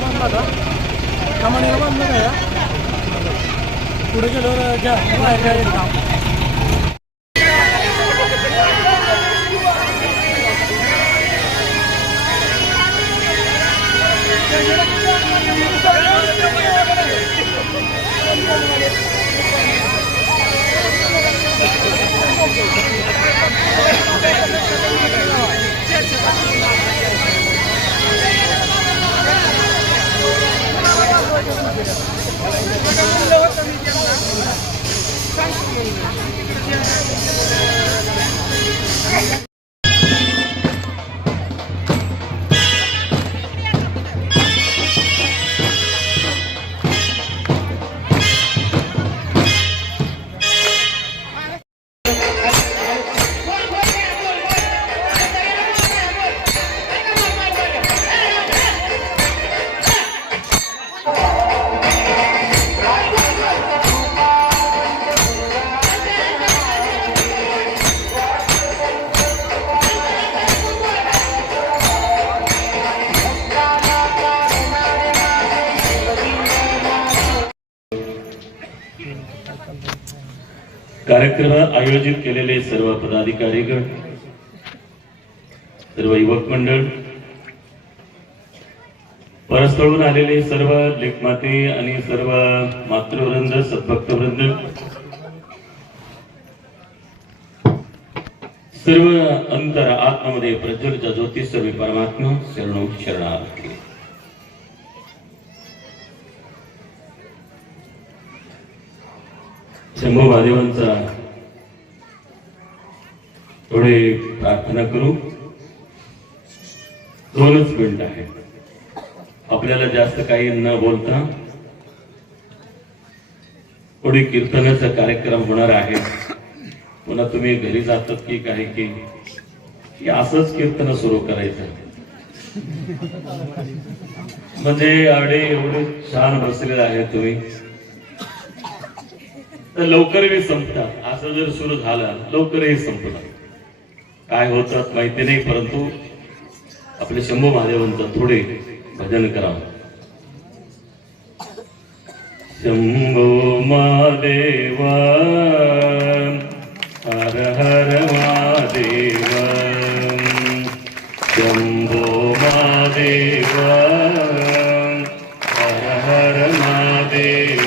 कमानीला बांधला होता कमानीला बांधलं का या पुढे गेल्यावर घ्या. कार्यक्रम आयोजित केलेले सर्व पदाधिकारीगण सर्व युवक मंडळ परस्थळून आलेले सर्व लेखमाते आणि सर्व मातृवृंद सद्भक्तवृंद सर्व अंतर आत्मामध्ये प्रज्वलच्या ज्योतिष सर्व परमात्मा शरण शरणार्थी. शंभू महादेवांचा थोडे प्रार्थना करू. दोनच मिनिट आहे आपल्याला जास्त काही न बोलता थोडी कीर्तनाचा कार्यक्रम होणार आहे. पुन्हा तुम्ही घरी जातात की काय की की असंच कीर्तन सुरू करायचं. म्हणजे अडे एवढे छान बसलेले आहे तुम्ही. तर लवकरही संपतात. असं जर सुरू झालं लवकरही संपतात. काय होतात माहिती नाही परंतु आपले शंभू महादेवांचं थोडे भजन करावं. शंभो महादेवा हर हर महादेव शंभो महादेवा हर हर Mahadev.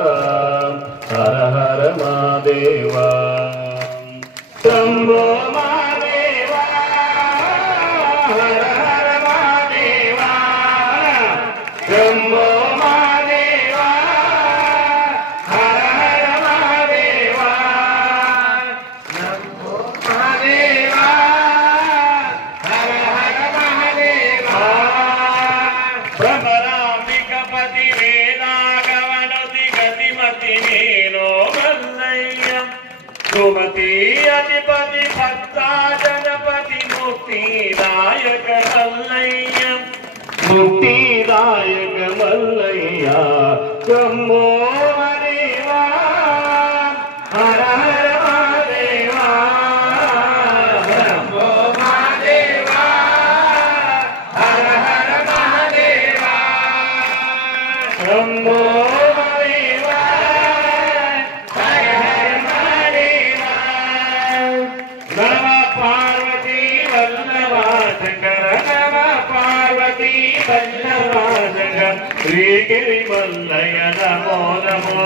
Mahadeva Sambho Mahadeva Hara Hara Mahadeva Sambho Mahadeva Hara Hara Mahadeva Sambho Mahadeva Hara Hara Mahadeva Brahma सुमति अधिपति भक्ता जनपति मुक्तिदायक मल्लय्य मुक्तिदायक శంకర నమ పార్వతీ పల్లవాదగ మల్లయ నమో నమో.